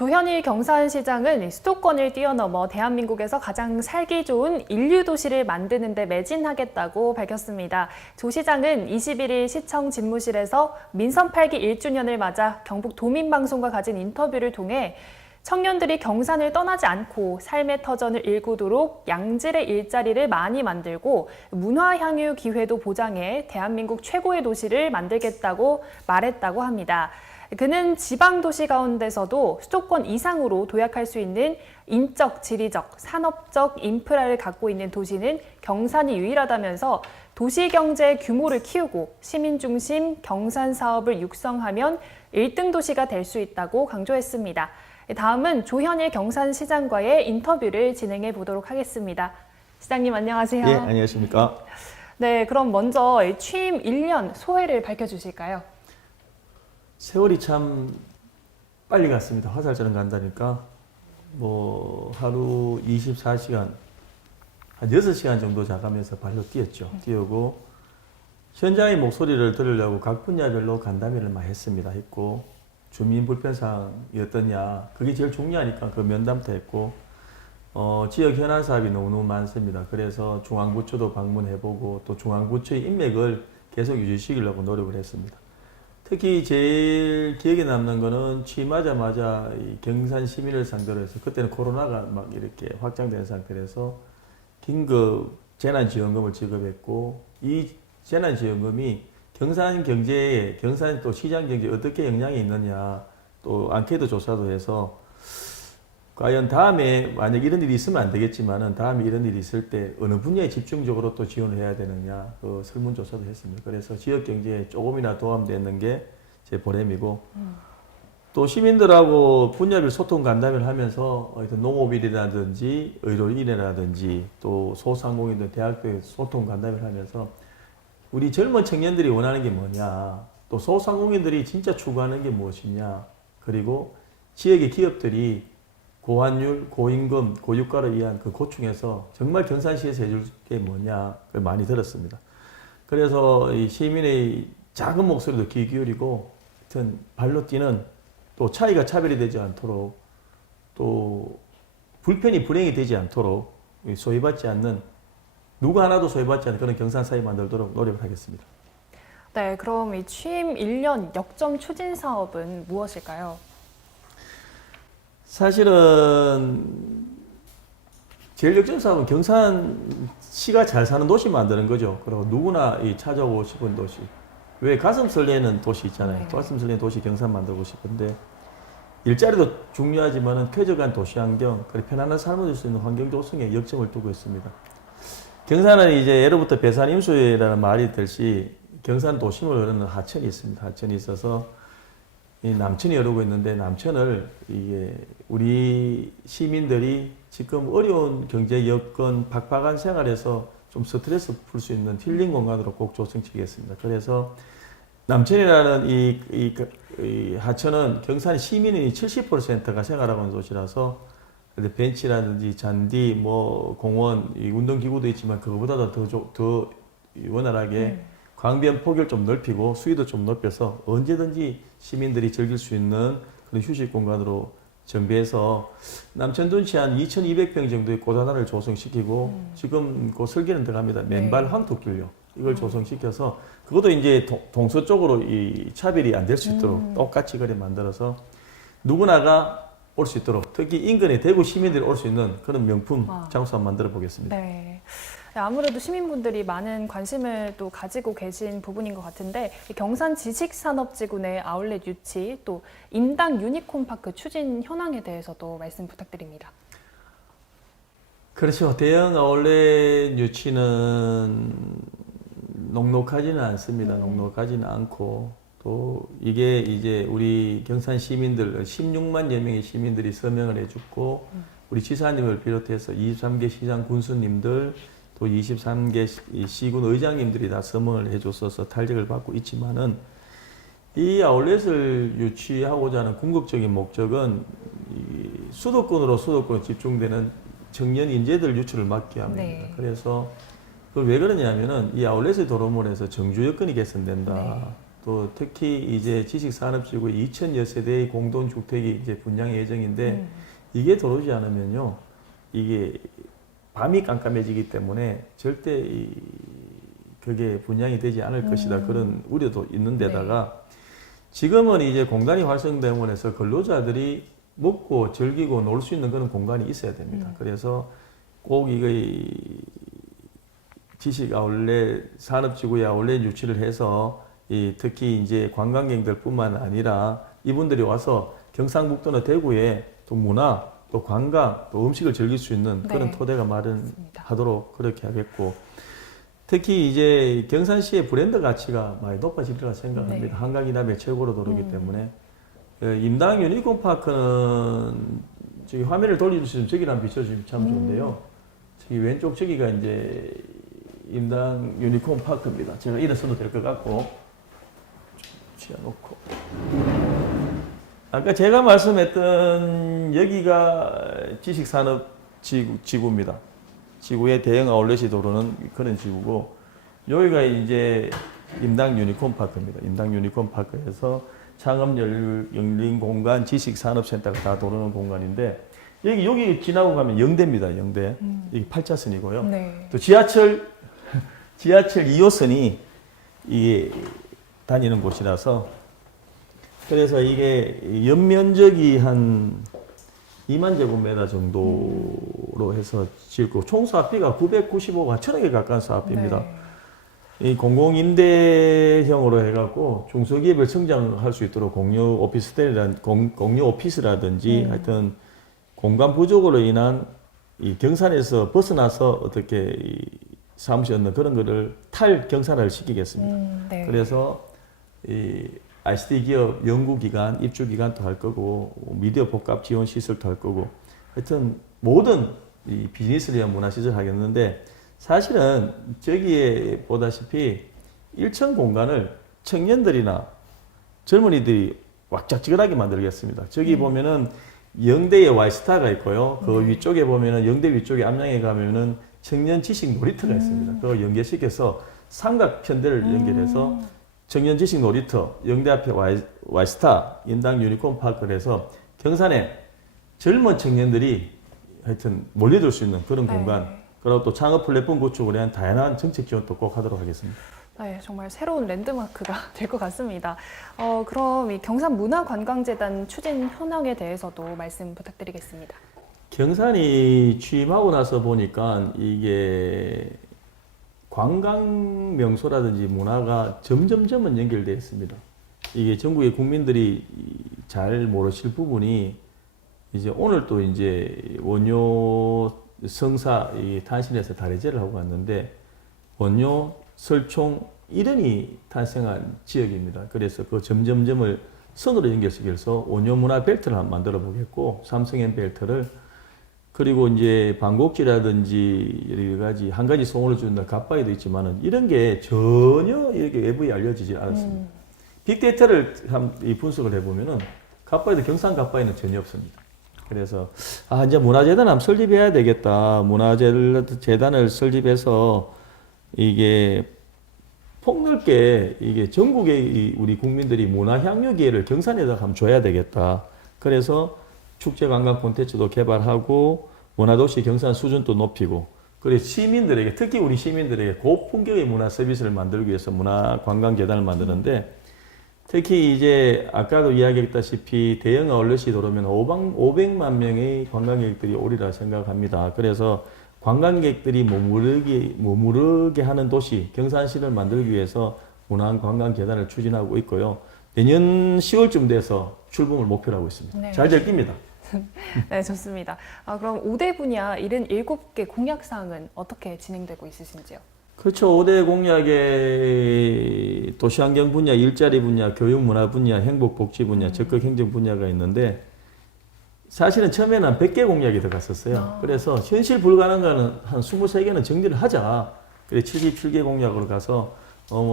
조현일 경산시장은 수도권을 뛰어넘어 대한민국에서 가장 살기 좋은 인류 도시를 만드는 데 매진하겠다고 밝혔습니다. 조 시장은 21일 시청 집무실에서 민선 8기 1주년을 맞아 경북 도민방송과 가진 인터뷰를 통해 청년들이 경산을 떠나지 않고 삶의 터전을 일구도록 양질의 일자리를 많이 만들고 문화 향유 기회도 보장해 대한민국 최고의 도시를 만들겠다고 말했다고 합니다. 그는 지방 도시 가운데서도 수도권 이상으로 도약할 수 있는 인적, 지리적, 산업적 인프라를 갖고 있는 도시는 경산이 유일하다면서 도시 경제 규모를 키우고 시민 중심 경산 사업을 육성하면 1등 도시가 될 수 있다고 강조했습니다. 다음은 조현일 경산시장과의 인터뷰를 진행해 보도록 하겠습니다. 시장님 안녕하세요. 예, 안녕하십니까. 네, 그럼 먼저 취임 1년 소회를 밝혀주실까요? 세월이 참 빨리 갔습니다. 화살처럼 간다니까 뭐 하루 24시간, 한 6시간 정도 자가면서 발로 뛰었죠. 뛰었고 현장의 목소리를 들으려고 각 분야별로 간담회를 많이 했고 주민 불편사항이 어떠냐, 그게 제일 중요하니까 그 면담도 했고 지역 현안 사업이 너무너무 많습니다. 그래서 중앙부처도 방문해보고 또 중앙부처의 인맥을 계속 유지시키려고 노력을 했습니다. 특히 제일 기억에 남는 거는 취임하자마자 이 경산 시민을 상대로 해서 그때는 코로나가 막 이렇게 확장된 상태라서 긴급 재난지원금을 지급했고 이 재난지원금이 경산 경제에, 경산 또 시장 경제에 어떻게 영향이 있느냐 또 앙케이트 조사도 해서 과연 다음에 만약 이런 일이 있으면 안 되겠지만은 다음에 이런 일이 있을 때 어느 분야에 집중적으로 또 지원을 해야 되느냐 그 설문조사도 했습니다. 그래서 지역 경제에 조금이나 도움되는 게 제 보람이고 또 시민들하고 분야별 소통 간담회를 하면서 농업인이라든지 의료인이라든지 또 소상공인들 대학교에 소통 간담회를 하면서 우리 젊은 청년들이 원하는 게 뭐냐 또 소상공인들이 진짜 추구하는 게 무엇이냐 그리고 지역의 기업들이 고환율, 고임금, 고유가를 위한 그 고충에서 정말 경산시에서 해줄 게 뭐냐 그걸 많이 들었습니다. 그래서 이 시민의 작은 목소리도 귀 기울이고 하여튼 발로 뛰는 또 차이가 차별이 되지 않도록 또 불편이 불행이 되지 않도록 소외받지 않는 누구 하나도 소외받지 않는 그런 경산사회 만들도록 노력을 하겠습니다. 네, 그럼 이 취임 1년 역점 추진 사업은 무엇일까요? 사실은 제일 역점 사업은 경산시가 잘 사는 도시 만드는 거죠. 그리고 누구나 찾아오고 싶은 도시. 왜 가슴 설레는 도시 있잖아요. 네. 가슴 설레는 도시 경산 만들고 싶은데 일자리도 중요하지만은 쾌적한 도시 환경, 그리고 편안한 삶을 줄 수 있는 환경 조성에 역점을 두고 있습니다. 경산은 이제 예로부터 배산 임수라는 말이 있듯이 경산 도심을 흐르는 하천이 있습니다. 하천이 있어서 이 남천이 흐르고 있는데 남천을 이게 우리 시민들이 지금 어려운 경제 여건, 팍팍한 생활에서 좀 스트레스 풀 수 있는 힐링 공간으로 꼭 조성시키겠습니다. 그래서 남천이라는 이 하천은 경산 시민의 70%가 생활하고 있는 도시라서 벤치라든지 잔디, 뭐 공원, 이 운동기구도 있지만 그거보다도 더 원활하게 광변 폭을 좀 넓히고 수위도 좀 높여서 언제든지 시민들이 즐길 수 있는 그런 휴식 공간으로 정비해서 남천둔치 한 2,200평 정도의 고단화를 조성시키고 지금 그 설계는 들어갑니다. 맨발 항토길요. 이걸 조성시켜서 그것도 이제 동서쪽으로 이 차별이 안 될 수 있도록 똑같이 그래 만들어서 누구나가 올 수 있도록 특히 인근에 대구 시민들이 올 수 있는 그런 명품 장소 한번 만들어 보겠습니다. 네. 아무래도 시민분들이 많은 관심을 또 가지고 계신 부분인 것 같은데 경산 지식산업지구내 아울렛 유치 또 임당 유니콘파크 추진 현황에 대해서도 말씀 부탁드립니다. 그렇죠. 대형 아울렛 유치는 녹록하지는 않습니다. 녹록하지는 않고 또 이게 이제 우리 경산 시민들 16만여 명의 시민들이 서명을 해줬고 우리 지사님을 비롯해서 23개 시장 군수님들 또 23개 시군 의장님들이 다 서명을 해줬어서 탄력을 받고 있지만은 이 아울렛을 유치하고자 하는 궁극적인 목적은 이 수도권에 집중되는 청년 인재들 유출을 막기 합니다. 그래서 그걸 왜 그러냐면은 이 아울렛의 도로물에서 정주 여건이 개선된다. 또 특히 이제 지식산업지구 2,000여 세대의 공동주택이 이제 분양 예정인데 이게 들어오지 않으면요, 이게 밤이 깜깜해지기 때문에 절대 그게 분양이 되지 않을 것이다, 그런 우려도 있는데다가 지금은 이제 공단이 활성되면 해서 근로자들이 먹고 즐기고 놀 수 있는 그런 공간이 있어야 됩니다. 그래서 꼭 이거 지식 아울렛, 산업지구의 아울렛 유치를 해서 특히 이제 관광객들뿐만 아니라 이분들이 와서 경상북도나 대구에 또 문화, 또 관광, 또 음식을 즐길 수 있는 그런 토대가 마련하도록 그렇게 하겠고, 특히 이제 경산시의 브랜드 가치가 많이 높아지리라 생각합니다. 한강이남의 최고로 도로기 때문에. 임당 유니콘 파크는 저기 화면을 돌려주시면 저기랑 비춰주시면 참 좋은데요. 저기 왼쪽 저기가 이제 임당 유니콘 파크입니다. 제가 일어서도 될 것 같고, 치워놓고. 아까 제가 말씀했던 여기가 지식산업지구입니다. 지구의 대형 아울렛이 도로는 그런 지구고, 여기가 이제 임당 유니콘 파크입니다. 임당 유니콘 파크에서 창업 열린 공간, 지식산업센터가 다 도르는 공간인데, 여기 지나고 가면 영대입니다. 영대. 여기 8차선이고요. 또 지하철 2호선이 이게 다니는 곳이라서, 그래서 이게 연면적이 한 2만 제곱미터 정도로 해서 지을 거고, 총 사업비가 995가 1,000억에 가까운 사업비입니다. 이 공공임대형으로 해갖고 중소기업을 성장할 수 있도록 공유 오피스라든지 하여튼 공간 부족으로 인한 이 경산에서 벗어나서 어떻게 사무실 얻는 그런 거를 탈경산화를 시키겠습니다. 그래서 이 ICT 기업 연구기관, 입주기관도 할 거고, 미디어 복합 지원 시설도 할 거고, 하여튼 모든 이 비즈니스를 위한 문화시설 하겠는데, 사실은 저기에 보다시피 1층 공간을 청년들이나 젊은이들이 왁자지근하게 만들겠습니다. 저기 보면은 영대에 와이스타가 있고요. 그 위쪽에 보면은 영대 위쪽에 앞양에 가면은 청년 지식 놀이터가 있습니다. 그걸 연결시켜서 삼각편대를 연결해서 청년 지식 놀이터, 영대 앞에 와이스타, 인당 유니콘 파크를 해서 경산에 젊은 청년들이 하여튼 몰려들 수 있는 그런 공간, 그리고 또 창업 플랫폼 구축을 위한 다양한 정책 지원도 꼭 하도록 하겠습니다. 네, 정말 새로운 랜드마크가 될 것 같습니다. 그럼 이 경산문화관광재단 추진 현황에 대해서도 말씀 부탁드리겠습니다. 경산이 취임하고 나서 보니까 이게 관광 명소라든지 문화가 점점점은 연결되어 있습니다. 이게 전국의 국민들이 잘 모르실 부분이, 이제 오늘 또 이제 원효 성사 이 탄신에서 다래제를 하고 왔는데, 원효, 설총, 이른이 탄생한 지역입니다. 그래서 그 점점점을 선으로 연결시켜서 원효 문화 벨트를 한번 만들어 보겠고, 삼성엔 벨트를, 그리고 이제 방곡지라든지 여러 가지 한 가지 소원을 주는 갓바위도 있지만은 이런 게 전혀 이렇게 외부에 알려지지 않았습니다. 빅데이터를 이 분석을 해보면은 갓바위도 경산 갓바위는 전혀 없습니다. 그래서 이제 문화재단 한번 설립해야 되겠다. 문화재단을 설립해서 이게 폭넓게 이게 전국의 우리 국민들이 문화향유 기회를 경산에다 한번 줘야 되겠다. 그래서 축제관광 콘텐츠도 개발하고 문화도시 경산 수준도 높이고, 그리고 시민들에게, 특히 우리 시민들에게 고품격의 문화 서비스를 만들기 위해서 문화관광재단을 만드는데, 특히 이제 아까도 이야기했다시피 대형 아울렛이 들어오면 500만 명의 관광객들이 오리라 생각합니다. 그래서 관광객들이 머무르게 하는 도시 경산시를 만들기 위해서 문화관광재단을 추진하고 있고요. 내년 10월쯤 돼서 출범을 목표로 하고 있습니다. 잘 될 겁니다. 네, 좋습니다. 그럼 5대 분야 77개 공약사항은 어떻게 진행되고 있으신지요? 그렇죠. 5대 공약에 도시환경 분야, 일자리 분야, 교육문화 분야, 행복복지 분야, 적극행정 분야가 있는데, 사실은 처음에는 한 100개 공약이 들어갔었어요. 그래서 현실 불가능한 한 23개는 정리를 하자. 그래 77개 공약으로 가서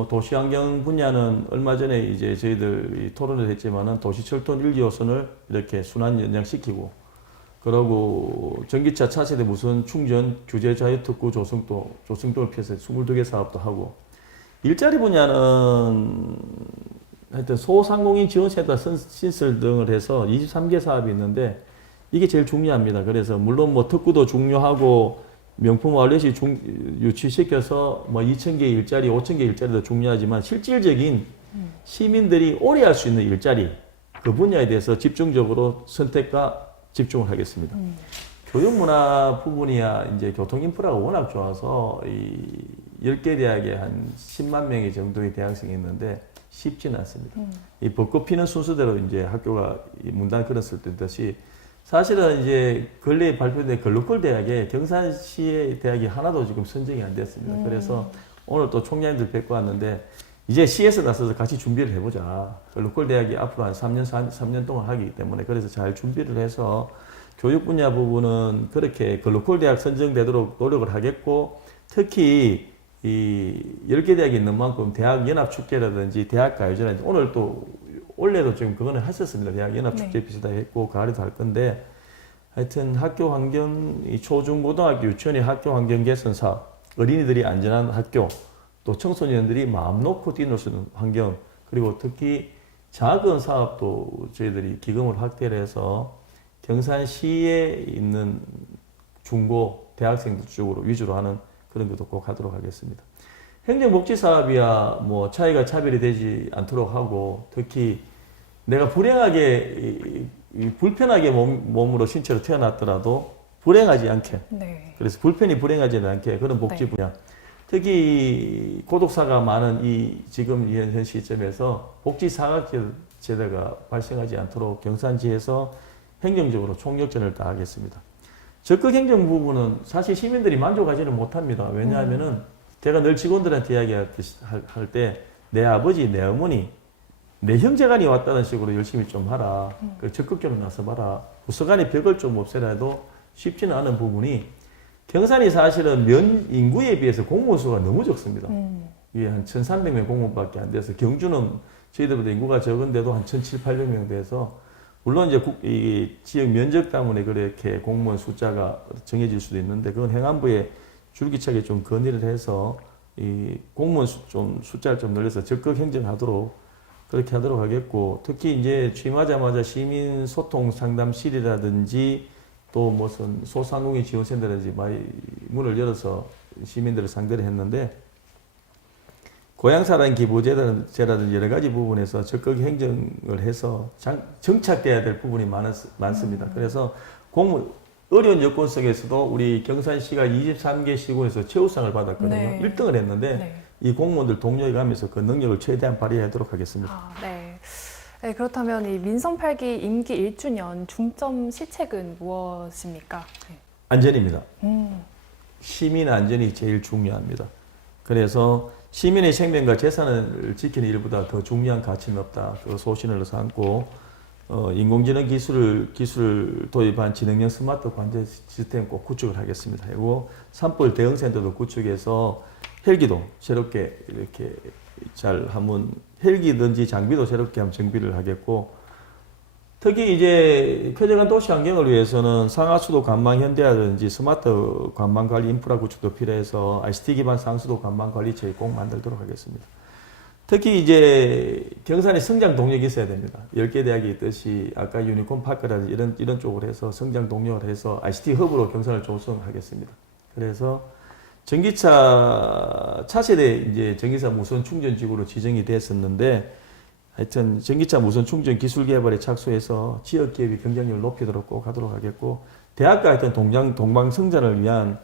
도시환경 분야는 얼마 전에 이제 저희들 토론을 했지만은 도시철도 1, 2호선을 이렇게 순환 연장시키고, 그러고 전기차 차세대 무선 충전 규제 자유특구 조성도를 피해서 22개 사업도 하고, 일자리 분야는 하여튼 소상공인 지원센터 신설 등을 해서 23개 사업이 있는데 이게 제일 중요합니다. 그래서 물론 뭐 특구도 중요하고 명품 아울렛이 유치시켜서 뭐 2,000개 일자리, 5,000개 일자리도 중요하지만 실질적인 시민들이 오래 할 수 있는 일자리 그 분야에 대해서 집중적으로 선택과 집중을 하겠습니다. 교육문화 부분이야 이제 교통 인프라가 워낙 좋아서 이 10개 대학에 한 10만 명의 정도의 대학생이 있는데 쉽지는 않습니다. 이 벚꽃 피는 순서대로 이제 학교가 문단 끊었을 때듯이 사실은 이제 근래에 발표된 글로컬 대학에 경산시의 대학이 하나도 지금 선정이 안 됐습니다. 그래서 오늘 또 총장님들 뵙고 왔는데 이제 시에서 나서서 같이 준비를 해보자. 글로컬 대학이 앞으로 한 3년 동안 하기 때문에 그래서 잘 준비를 해서 교육 분야 부분은 그렇게 글로컬 대학 선정되도록 노력을 하겠고 특히 이 10개 대학이 있는 만큼 대학 연합 축제라든지 대학 가요제라든지 오늘 또 원래도 지금 그거는 했었습니다. 대학 연합 축제 비슷하게 했고 가을에도 할 건데 하여튼 학교 환경, 이 초중고등학교 유치원의 학교 환경 개선 사업, 어린이들이 안전한 학교, 또 청소년들이 마음 놓고 뛰놀 수 있는 환경, 그리고 특히 작은 사업도 저희들이 기금을 확대를 해서 경산시에 있는 중고 대학생들 쪽으로 위주로 하는 그런 것도 꼭 하도록 하겠습니다. 행정복지 사업이야 뭐 차이가 차별이 되지 않도록 하고 특히 내가 불편하게 몸으로 신체로 태어났더라도 불행하지 않게 그래서 불편이 불행하지 않게 그런 복지 분야 특히 고독사가 많은 이 지금 현 시점에서 복지 사각지대가 발생하지 않도록 경산지에서 행정적으로 총력전을 다하겠습니다. 적극 행정 부분은 사실 시민들이 만족하지는 못합니다. 왜냐하면은 제가 늘 직원들한테 이야기할 때 내 아버지, 내 어머니, 내 형제간이 왔다는 식으로 열심히 좀 하라. 적극적으로 나서봐라. 부서간의 벽을 좀 없애라 해도 쉽지는 않은 부분이 경산이 사실은 인구에 비해서 공무원 수가 너무 적습니다. 이게 한 1,300명 공무원밖에 안 돼서 경주는 저희들보다 인구가 적은데도 한 1,700~800명 돼서 물론 이제 이 지역 면적 때문에 그렇게 공무원 숫자가 정해질 수도 있는데 그건 행안부에 줄기차게 좀 건의를 해서 이 공무원 숫자를 좀 늘려서 적극 행정하도록 그렇게 하도록 하겠고 특히 이제 취임하자마자 시민 소통 상담실이라든지 또 무슨 소상공인 지원센터라든지 많이 문을 열어서 시민들을 상대를 했는데 고향사랑 기부제라든지 여러 가지 부분에서 적극 행정을 해서 정착돼야 될 부분이 많습니다. 그래서 어려운 여건 속에서도 우리 경산시가 23개 시군에서 최우상을 받았거든요. 1등을 했는데 이 공무원들 동료에 가면서 그 능력을 최대한 발휘하도록 하겠습니다. 네, 그렇다면 이 민선 8기 임기 1주년 중점 시책은 무엇입니까? 안전입니다. 시민 안전이 제일 중요합니다. 그래서 시민의 생명과 재산을 지키는 일보다 더 중요한 가치는 없다. 그 소신을 삼고 인공지능 기술을 도입한 지능형 스마트 관제 시스템 꼭 구축을 하겠습니다. 그리고 산불 대응센터도 구축해서 헬기도 새롭게 이렇게 잘 한번 헬기든지 장비도 새롭게 한번 정비를 하겠고 특히 이제 쾌적한 도시 환경을 위해서는 상하수도 관망 현대화든지 스마트 관망 관리 인프라 구축도 필요해서 ICT 기반 상수도 관망 관리체에 꼭 만들도록 하겠습니다. 특히 이제 경산에 성장 동력이 있어야 됩니다. 10개 대학이 있듯이 아까 유니콘 파크라든지 이런 쪽으로 해서 성장 동력을 해서 ICT 허브로 경산을 조성하겠습니다. 그래서 전기차 차세대 이제 전기차 무선 충전지구로 지정이 됐었는데 하여튼 전기차 무선 충전 기술 개발에 착수해서 지역 기업의 경쟁력을 높이도록 꼭 하도록 하겠고 대학과 하여튼 동방성장을 위한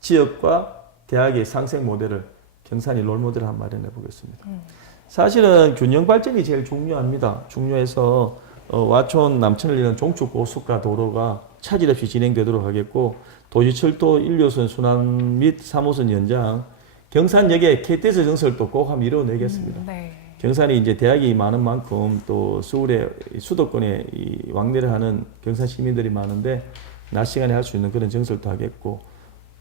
지역과 대학의 상생 모델을 경산이 롤모델을 한번 마련해 보겠습니다. 사실은 균형 발전이 제일 중요합니다. 중요해서 와촌 남천을 이런 종축 고속가 도로가 차질 없이 진행되도록 하겠고 도시철도 1호선 순환 및 3호선 연장 경산역의 KTX 정설도 꼭 한번 이뤄내겠습니다. 경산이 이제 대학이 많은 만큼 또 서울의 수도권에 이 왕래를 하는 경산 시민들이 많은데 낮 시간에 할 수 있는 그런 정설도 하겠고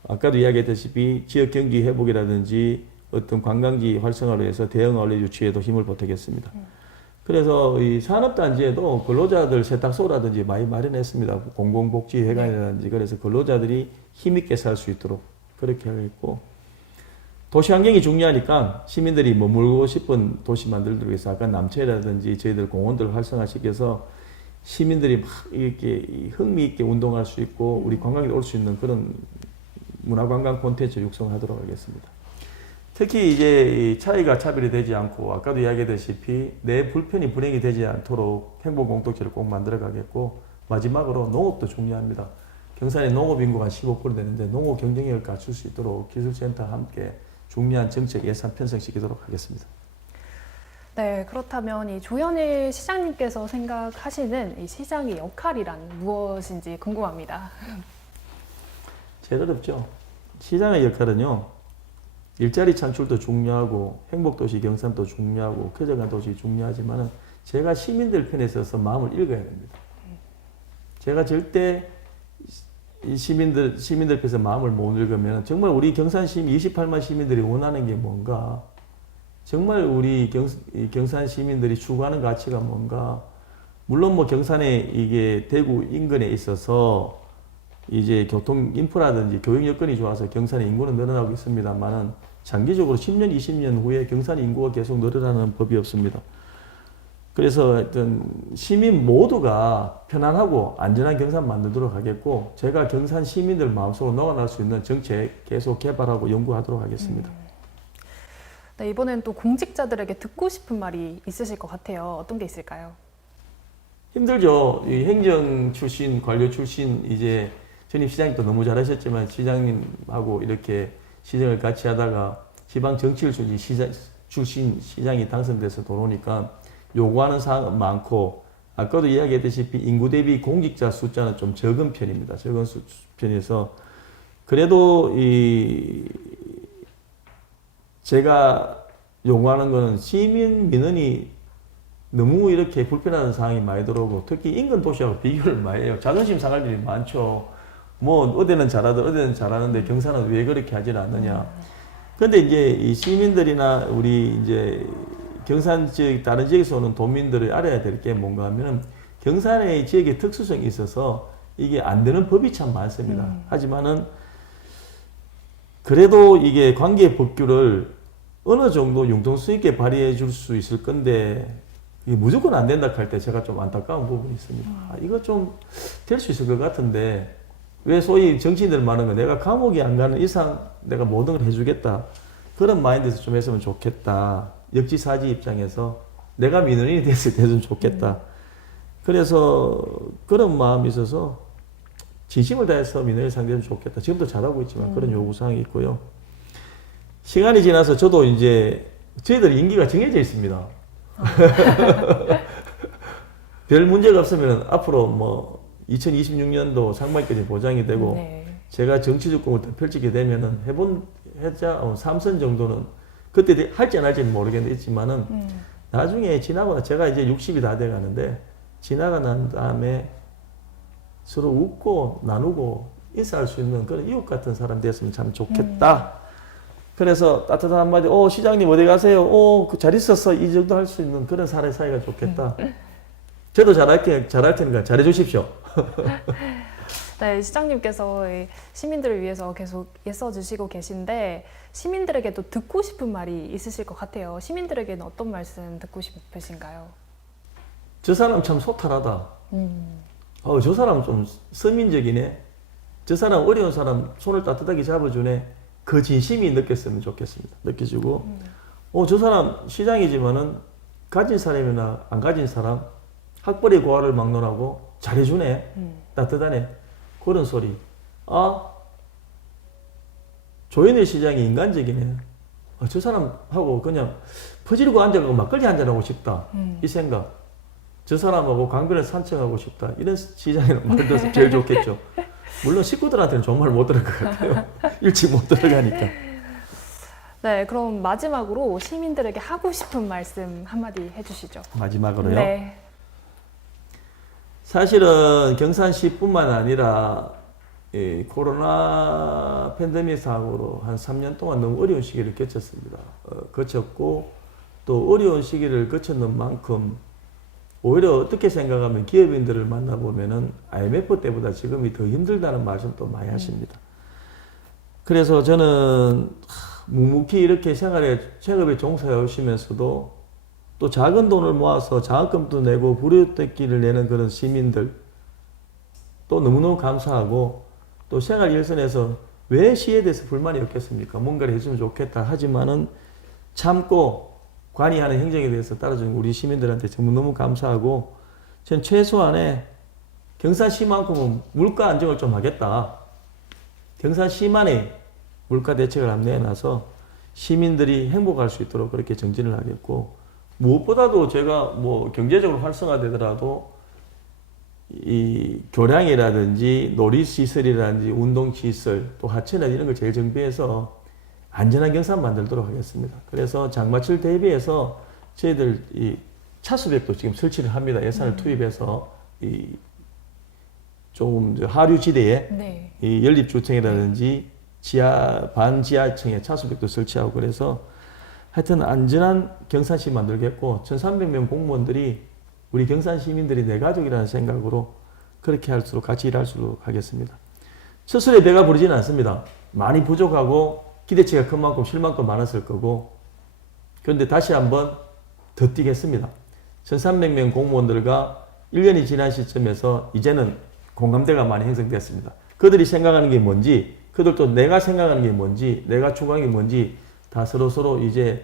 아까도 이야기했다시피 지역 경기 회복이라든지 어떤 관광지 활성화를 위해서 대형 아울렛 유치에도 힘을 보태겠습니다. 그래서 이 산업단지에도 근로자들 세탁소라든지 많이 마련했습니다. 공공복지회관이라든지 그래서 근로자들이 힘있게 살 수 있도록 그렇게 하겠고 도시 환경이 중요하니까 시민들이 머물고 싶은 도시 만들기 위해서 아까 남체라든지 저희들 공원들을 활성화시켜서 시민들이 막 이렇게 흥미있게 운동할 수 있고 우리 관광객이 올 수 있는 그런 문화관광 콘텐츠 육성하도록 하겠습니다. 특히 이제 이 차이가 차별이 되지 않고 아까도 이야기했다시피 내 불편이 불행이 되지 않도록 행복 공동체를 꼭 만들어 가겠고 마지막으로 농업도 중요합니다. 경산의 농업 인구가 한 15% 되는데 농업 경쟁력을 갖출 수 있도록 기술센터와 함께 중요한 정책 예산 편성시키도록 하겠습니다. 네, 그렇다면 이 조현일 시장님께서 생각하시는 이 시장의 역할이란 무엇인지 궁금합니다. 제일 어렵죠. 시장의 역할은요. 일자리 창출도 중요하고 행복도시 경산도 중요하고 쾌적한 도시 중요하지만 제가 시민들 편에 서서 마음을 읽어야 됩니다. 제가 절대 시민들 편에서 마음을 못 읽으면 정말 우리 경산 시민 28만 시민들이 원하는 게 뭔가 정말 우리 경산 시민들이 추구하는 가치가 뭔가 물론 뭐 경산에 이게 대구 인근에 있어서 이제 교통 인프라든지 교육 여건이 좋아서 경산의 인구는 늘어나고 있습니다만은 장기적으로 10년, 20년 후에 경산의 인구가 계속 늘어나는 법이 없습니다. 그래서 하여튼 시민 모두가 편안하고 안전한 경산 만들도록 하겠고 제가 경산 시민들 마음속으로 녹아날 수 있는 정책 계속 개발하고 연구하도록 하겠습니다. 네, 이번엔 또 공직자들에게 듣고 싶은 말이 있으실 것 같아요. 어떤 게 있을까요? 힘들죠. 이 행정 출신, 관료 출신 이제 전임 시장님도 너무 잘하셨지만 시장님하고 이렇게 시정을 같이 하다가 지방 정치일 출신 시장이 당선돼서 돌아오니까 요구하는 사항은 많고 아까도 이야기했다시피 인구 대비 공직자 숫자는 좀 적은 편입니다. 적은 편에서 그래도 제가 요구하는 거는 시민 민원이 너무 이렇게 불편한 상황이 많이 들어오고 특히 인근 도시하고 비교를 많이 해요. 자존심 상할 일이 많죠. 뭐 어디는 잘하든 어디는 잘하는데 경산은 왜 그렇게 하질 않느냐. 근데 이제 이 시민들이나 우리 이제 경산 지역 다른 지역에서 오는 도민들이 알아야 될 게 뭔가 하면은 경산의 지역의 특수성이 있어서 이게 안 되는 법이 참 많습니다. 하지만은 그래도 이게 관계 법규를 어느 정도 융통성 있게 발휘해 줄 수 있을 건데 이게 무조건 안 된다 할 때 제가 좀 안타까운 부분이 있습니다. 이거 좀 될 수 있을 것 같은데 왜 소위 정치인들 말하는 거 내가 감옥에 안 가는 이상 내가 모든 걸 해주겠다. 그런 마인드에서 좀 했으면 좋겠다. 역지사지 입장에서 내가 민원인이 됐을 때 좀 좋겠다. 그래서 그런 마음이 있어서 진심을 다해서 민원인 상대하면 좋겠다. 지금도 잘하고 있지만 그런 요구사항이 있고요. 시간이 지나서 저도 이제 저희들 임기가 정해져 있습니다. 별 문제가 없으면 앞으로 뭐 2026년도 상반기까지 보장이 되고 네. 제가 정치주권을 더 펼치게 되면은 해자 3선 정도는 그때 할지 안 할지는 모르겠는데 있지만은 나중에 지나고 제가 이제 60이 다 돼 가는데 지나가 난 다음에 서로 웃고 나누고 인사할 수 있는 그런 이웃 같은 사람 됐으면 참 좋겠다. 그래서 따뜻한 한마디, 시장님 어디 가세요? 잘 있었어. 이 정도 할 수 있는 그런 사이가 좋겠다. 저도 잘할 테니까 잘해 주십시오. 네, 시장님께서 이 시민들을 위해서 계속 애써주시고 계신데 시민들에게 또 듣고 싶은 말이 있으실 것 같아요. 시민들에게는 어떤 말씀 듣고 싶으신가요? 저 사람 참 소탈하다. 저 사람 좀 서민적이네. 저 사람 어려운 사람 손을 따뜻하게 잡아주네. 그 진심이 느꼈으면 좋겠습니다. 느껴지고 저 사람 시장이지만은 가진 사람이나 안 가진 사람 학벌의 고하를 막론하고 잘해주네. 따뜻하네. 그런 소리. 조현일 시장이 인간적이네. 저 사람하고 그냥 퍼지르고 앉아가고 막걸리 한잔하고 싶다. 이 생각. 저 사람하고 강변을 산책하고 싶다. 이런 시장이라는 말 들어서 제일 좋겠죠. 물론 식구들한테는 좋은 말 못 들을 것 같아요. 일찍 못 들어가니까. 네, 그럼 마지막으로 시민들에게 하고 싶은 말씀 한마디 해주시죠. 마지막으로요. 네. 사실은 경산시뿐만 아니라 이 코로나 팬데믹 사고로 한 3년 동안 너무 어려운 시기를 거쳤고 또 어려운 시기를 거쳤는 만큼 오히려 어떻게 생각하면 기업인들을 만나보면은 IMF 때보다 지금이 더 힘들다는 말씀 또 많이 하십니다. 그래서 저는 묵묵히 이렇게 체급에 종사해 오시면서도 또 작은 돈을 모아서 장학금도 내고 불효택기를 내는 그런 시민들 또 너무너무 감사하고 또 생활 일선에서 왜 시에 대해서 불만이 없겠습니까? 뭔가를 해주면 좋겠다 하지만은 참고 관이하는 행정에 대해서 따라주는 우리 시민들한테 정말 너무 감사하고 전 최소한의 경산시만큼은 물가 안정을 좀 하겠다. 경산시만의 물가 대책을 한번 내놔서 시민들이 행복할 수 있도록 그렇게 정진을 하겠고 무엇보다도 제가 뭐 경제적으로 활성화되더라도 이 교량이라든지 놀이시설이라든지 운동시설 또 하천이나 이런 걸 제일 정비해서 안전한 경산 만들도록 하겠습니다. 그래서 장마철 대비해서 저희들 이 차수벽도 지금 설치를 합니다. 예산을 투입해서 이 조금 하류지대에 네. 이 연립주택이라든지 지하 반지하층에 차수벽도 설치하고 그래서 하여튼 안전한 경산시 만들겠고 1,300명 공무원들이 우리 경산 시민들이 내 가족이라는 생각으로 그렇게 할수록 같이 일할수록 하겠습니다. 스스로의 배가 부르지는 않습니다. 많이 부족하고 기대치가 큰 만큼 실망도 많았을 거고 그런데 다시 한번 더 뛰겠습니다. 1,300명 공무원들과 1년이 지난 시점에서 이제는 공감대가 많이 형성됐습니다. 그들이 생각하는 게 뭔지 그들도 내가 생각하는 게 뭔지 내가 추구하는 게 뭔지 다 서로 이제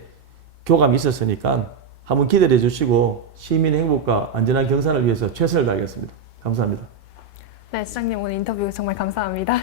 교감이 있었으니까 한번 기대해 주시고 시민의 행복과 안전한 경산을 위해서 최선을 다하겠습니다. 감사합니다. 네, 시장님 오늘 인터뷰 정말 감사합니다.